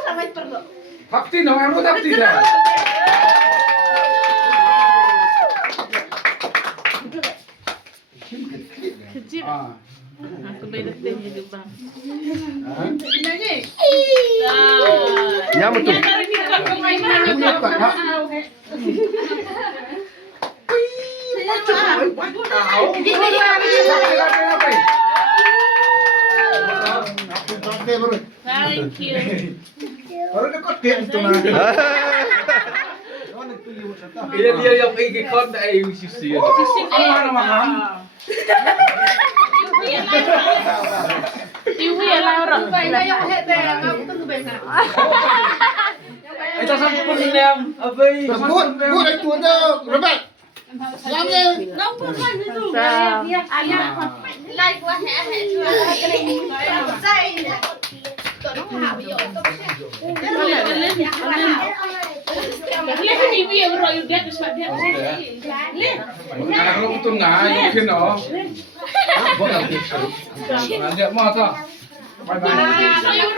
Sama perlu. Tapti no, kamu tapti dah. Kecil. Ah. Aku beda teh jadi bang. Nyanyi. Nyamuk tuh. Thank you. Baru dekat dia itu nah. Ini dia yang ikut dari musisi. Ibu ya Laura. Baiklah yang hete, kamu tunggu besok. Itu sampai pun yang apa ini? Buat itu ada Robert. Siangnya. Nampak kan itu. Dia ayah. Like what hete cuma kering. Saya. Tuh hal yo. Dia kan ibu yang beroyu dia terus dia. Anak lu tuh nggak, mungkin oh. Ngajak mau tuh. Bye bye.